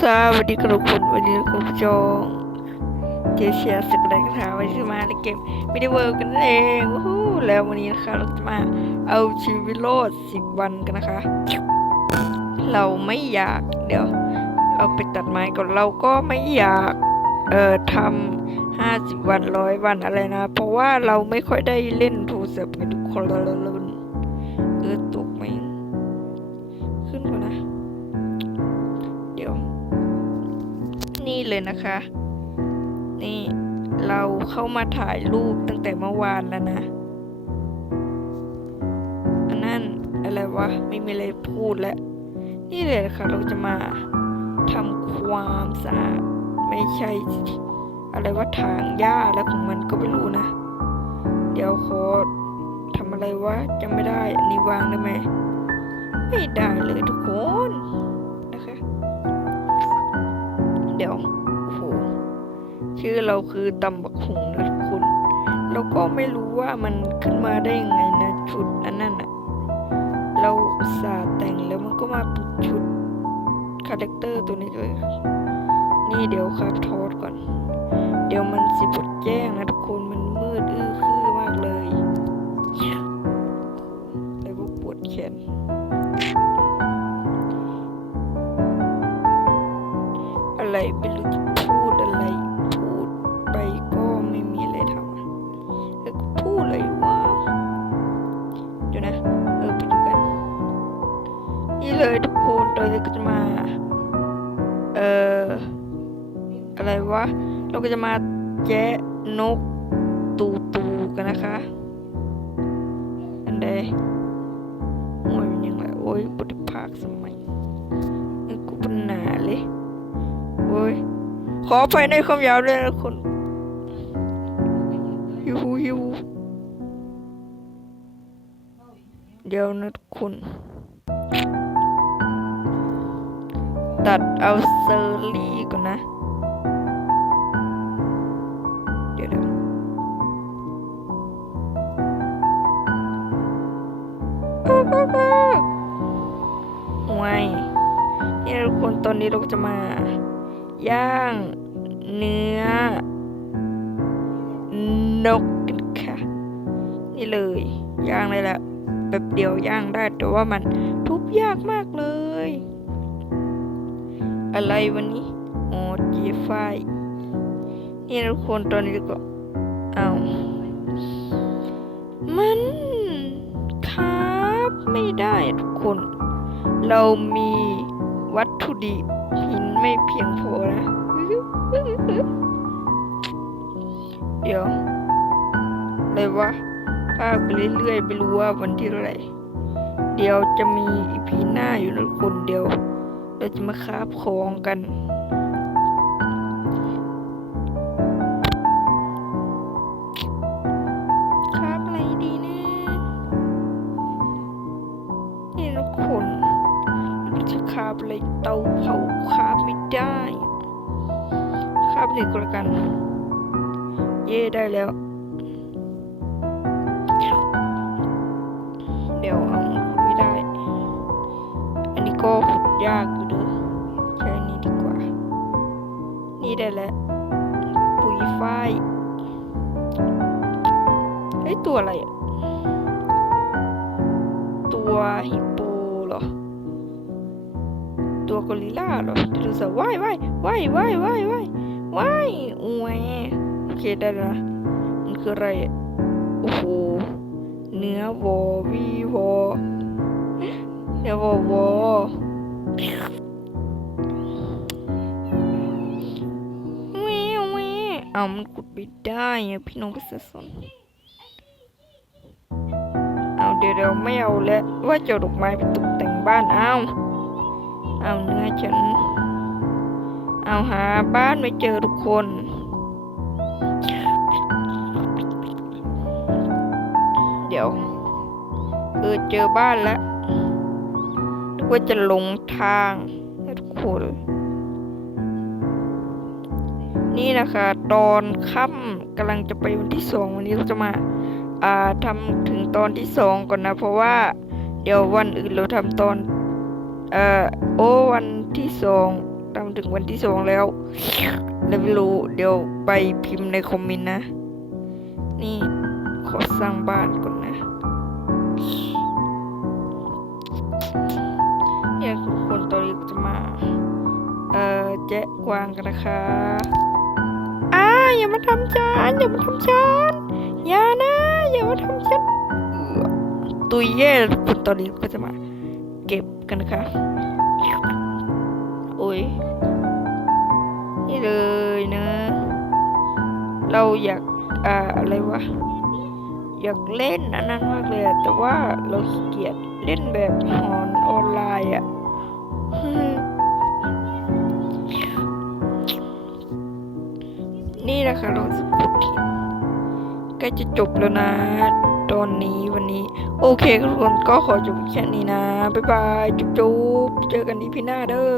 สวัสดีครับทุกคนวันนี้คุณผู้ชมเจเชียร์สกเลยค่ะวันนี้จะมาในเกมวิดีโอกันนั่นเองวู้แล้ววันนี้นะคะเราจะมาเอาชีวิตโลดสิบวันกันนะคะ เราไม่อยากเดี๋ยว เอาไปตัดไม้ก่อนเราก็ไม่อยากเอ่อทำห้าสิบวันร้อยวันอะไรนะ เพราะว่าเราไม่ค่อยได้เล่นโทรศัพท์กันทุกคนละละละเออตกไหมขึ้นก่อนนะ นี่เลยนะคะ นี่เราเข้ามาถ่ายรูปตั้งแต่เมื่อวานแล้วนะ อันนั้นอะไรวะ ไม่มีอะไรพูดแล้ว นี่เลยนะคะเราจะมาทำความสะอาดไม่ใช่อะไรว่าทางหญ้าแล้วของมันก็ไม่รู้นะ เดี๋ยวขอทำอะไรวะจำไม่ได้ อันนี้วางได้ไหม ไม่ได้เลยทุกคนนะคะ เดี๋ยว โอ้โห ชื่อเราคือตำบักหุงนะทุกคน เราก็ไม่รู้ว่ามันขึ้นมาได้ยังไงนะชุดอันนั้นอะเราสาแต่งแล้วมันก็มาปลุกชุดคาแรคเตอร์ตัวนี้เลยนี่เดี๋ยวครับทอดก่อน เดี๋ยวมันสิบดแจ้งนะทุกคน มันมืดอื้อคือ อะไรไม่รู้จะพูดอะไร พูดไปก็ไม่มีอะไรทำแล้วก็พูดอะไรวะเดี๋ยวนะ เออไปดูกัน นี่เลยทุกคนเราก็จะมา เอ่อ อะไรวะ เราก็จะมาแจ๊ะนกตูตูกันนะคะ ขอไปในความยาวด้วยนะคุณฮิวฮิวเดี๋ยวนะทุกคนตัดเอาเซอร์รี่ก่อนนะ เดี๋ยวเดี๋ยวไว้นี่นะทุกคนตอนนี้เราก็จะมา ย่าง เนื้อ นกกันค่ะ นี่เลย ย่างเลยแหละแบบเดียวย่างได้แต่ว่ามันทุบยากมากเลย อะไรวันนี้โอ้จีไฟนี่ทุกคนตอนนี้ก็เอามันครับไม่ได้ทุกคน เรามีวัตถุดิบหิน ไม่เพียงพอนะ เดี๋ยวอะไรวะภาคไปเรื่อยๆไม่รู้ว่าวันที่เท่าไหร่เดี๋ยวจะมีอีพีหน้าอยู่นะทุกคนเดี๋ยว เราจะมาคาบของกันคาบอะไรดีนะนี่ทุนเราจะคาบอะไรเตาเผา ไม่ได้คาบนี่ก็แล้วกัน เย่ได้แล้ว เดี๋ยวเอาไม่ได้ อันนี้ก็ขุดยากอยู่เด้อใช้นี้ดีกว่า นี่ได้แล้ว ปุ๋ยฝ้ายเฮ้ตัวอะไรอะตัวฮิปโปเหรอ ตัวกอริลลาหรอไดโนเสาร์ว่ายว่ายว่ายว่ายว่ายว่ายว่ายอวยโอเคได้ละมันคืออะไรโอ้โหเนื้อวอวีวอเนื้อวอวอววแววเอามันขุดไม่ได้อะพี่น้องประชาชนเอาเดี๋ยวเดี๋ยวไม่เอาแล้วว่าจะเอาดอกไม้ไปตกแต่งบ้านเอา เอาเนื้อฉัน เอาหาบ้านไม่เจอทุกคนเดี๋ยวเออเจอบ้านแล้วนึกว่าจะหลงทางนะทุกคน นี่นะคะ ตอนค่ำกำลังจะไปวันที่สองวันนี้เราจะมา อ่าทำถึงตอนที่สองก่อนนะ เพราะว่า เดี๋ยววันอื่นเราทำตอน เอ่อโอ้วันที่สองตามถึงวันที่สองแล้วแล้วไม่รู้เดี๋ยวไปพิมพ์ในคอมเมนต์นะ นี่ขอสร้างบ้านก่อนนะเนี่ยทุกคนตอนนี้จะมา เอ่อแจ๊กวางกันนะคะอ้าอย่ามาทำฉันอย่ามาทำฉันอย่านะ อย่ามาทำฉันตุยแย่แล้วทุกคนตอนนี้ก็จะมา เก็บกันนะคะ โอ้ย นี่เลยนะ เราอยากอ่าอะไรวะ อยากเล่นอันนั้นมากเลยแต่ว่าเราขี้เกียจเล่นแบบหอนออนไลน์อะฮึ่มนี่นะคะเราจะพูดถึงใกล้จะจบแล้วนะ ตอนนี้วันนี้ โอเคทุกคนก็ขอจบแค่นี้นะ บ๊ายบาย จุ๊บๆ เจอกันที่พี่หน้าเด้อ